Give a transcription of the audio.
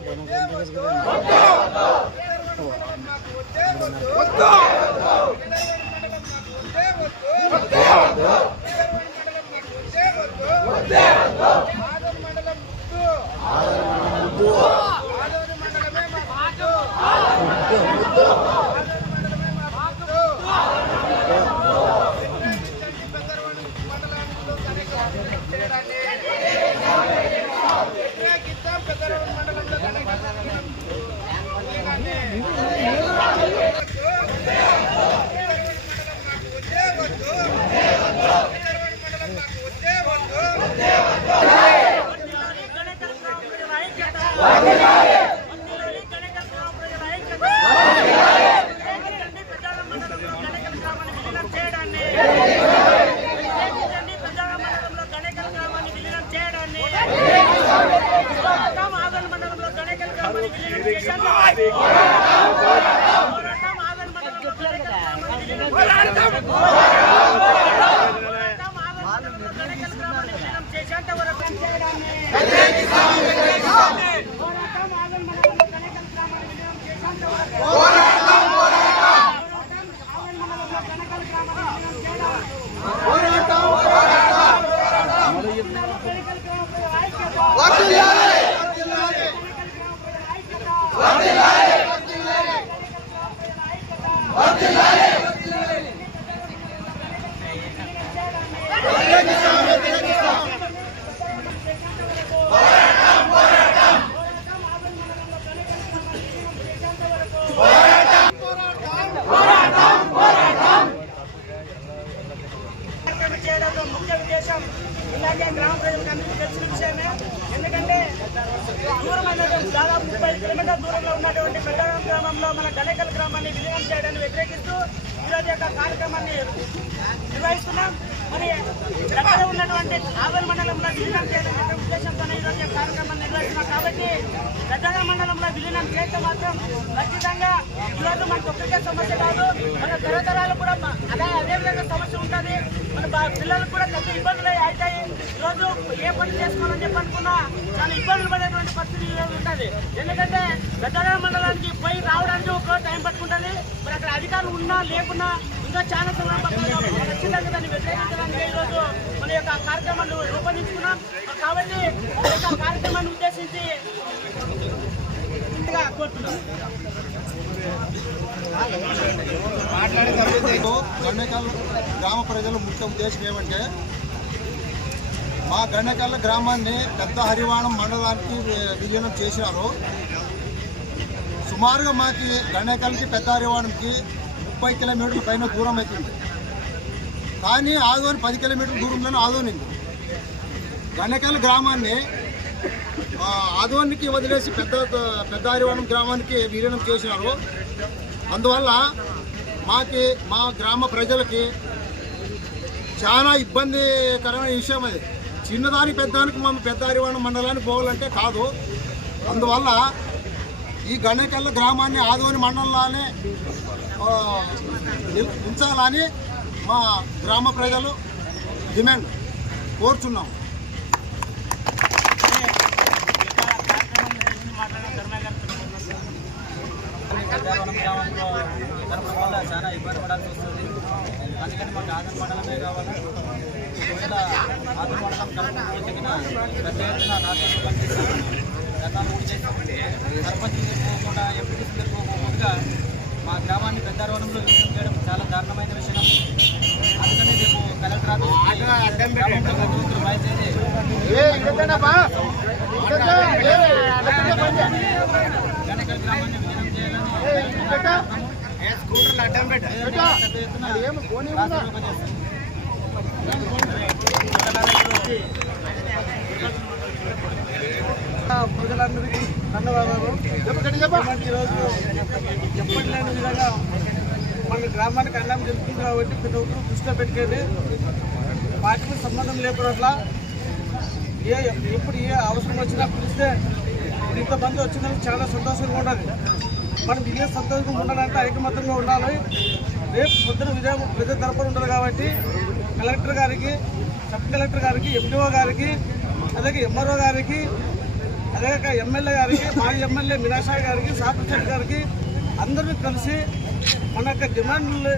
Boa noite. పోరాటం ఆగని మండలంలో కనెకల్ గ్రామాన్ని విలీనం చేసేంత వరకు పోరాటం ఆగని మండలంలో కనెకల్ గ్రామాన్ని విలీనం చేయడానికి కనెకల్ గ్రామ ప్రజల ఐక్యత. కార్యక్రమం చేయడంలో ముఖ్య ఉద్దేశం ఇలాగే గ్రామ ప్రజలకు కిలోమీటర్ దూరంలో ఉన్నటువంటి పెద్దగం గ్రామంలో మన గణేకల్ గ్రామాన్ని విలీనం చేయడాన్ని వ్యతిరేకిస్తూ ఈరోజు యొక్క కార్యక్రమాన్ని నిర్వహిస్తున్నాం. మరి దగ్గర ఉన్నటువంటి ఆవల్ మండలంలో విలీనం చేయాలనే ఉద్దేశంతో ఈరోజు ఈ కార్యక్రమాన్ని నిర్వహిస్తున్నాం. కాబట్టి పెద్దగా మండలంలో విలీనం చేస్తే మాత్రం ఖచ్చితంగా ఈరోజు మనకు ఒక్కటే సమస్య కాదు. మన తరతరాలు కూడా మ- అలా అదే విధంగా సమస్య ఉంటుంది. మన పిల్లలకు కూడా పెద్ద ఇబ్బందులు ఏ పని చేసుకోవాలని చెప్పి అనుకున్నా చాలా ఇబ్బందులు పడేటువంటి పరిస్థితి ఉంటుంది. ఎందుకంటే పెద్దగా మండలానికి పోయి రావడానికి ఒక టైం పట్టుకుంటుంది. మరి అక్కడ అధికారులు ఉన్నా లేకున్నా ఇంకా చాలా సమయం పడుతుంది ఖచ్చితంగా దాన్ని వ్యతిరేకించడానికి ఈరోజు మన యొక్క కార్యక్రమాన్ని రూపొందించుకున్నాం. కాబట్టి మన యొక్క కార్యక్రమాన్ని ఉద్దేశించి మాట్లాడే గ్రామ ప్రజల ముఖ్య ఉద్దేశం ఏమంటే మా గండకల్ల గ్రామాన్ని పెద్ద హరివాణం మండలానికి విలీనం చేశారు. సుమారుగా మాకి గండకల్కి పెద్ద హరివాణంకి ముప్పై కిలోమీటర్ల పైన దూరం అవుతుంది కానీ ఆదోని పది కిలోమీటర్ల దూరంలోనే ఆదోనింది. ఉంది గ్రామాన్ని ఆదోనికి వదిలేసి పెద్ద పెద్ద హరివాణం గ్రామానికి విలీనం చేసినారు అందువల్ల మాకి మా గ్రామ ప్రజలకి చాలా ఇబ్బందికరమైన విషయం అది. చిన్నదాని పెద్దానికి మనం పెద్ద అరివాణ మండలానికి పోవాలంటే కాదు. అందువల్ల ఈ గణేకల్ల గ్రామాన్ని ఆదోని మండలంలోనే ఉంచాలని మా గ్రామ ప్రజలు డిమాండ్ కోరుచున్నాం. గ్రామంలో జరపడం వల్ల చాలా ఇబ్బంది పడాల్సి వస్తుంది. అందుకని మాకు ఆదరణ మండలమే కావాలి. ఒకవేళ కలపడం చెప్పిన పెద్ద ఎత్తున రాష్ట్రంలో పనిచేస్తాను సర్పంచ్ పోకుండా ఎంపీటీసీ మా గ్రామాన్ని పెద్ద వనంలో విలీనం చేయడం చాలా దారుణమైన విషయం అందుకని రేపు కలెక్టర్ ప్రతినిధులు బయలుదేరి పెద్ద ఎత్తున రాష్ట్రంలో పనిచేస్తాం ప్రజలందరికీ ధన్యవాదాలు. ఏమంటే ఈరోజు ఎప్పటి లేని విధంగా మన గ్రామానికి అన్నం జరుగుతుంది కాబట్టి ప్రతి ఒక్కరు దృష్టిలో పెట్టుకొని వాటికి సంబంధం లేకుండా ఏ ఎప్పుడు ఏ అవసరం వచ్చినా పిలిస్తే ఇంతమంది వచ్చిందని చాలా సంతోషంగా ఉండాలి. మనం ఇదే సంతోషంగా ఉండాలంటే ఐకమత్యంగా ఉండాలి. రేపు పొద్దున విజయం ప్రజల తరపున ఉండదు కాబట్టి కలెక్టర్ గారికి సబ్ కలెక్టర్ గారికి ఎండిఓ గారికి అలాగే ఎంఆర్ఓ గారికి అదే ఎమ్మెల్యే గారికి మాజీ ఎమ్మెల్యే మినాషా గారికి సాపర్ గారికి అందరూ కలిసి మన యొక్క డిమాండ్లు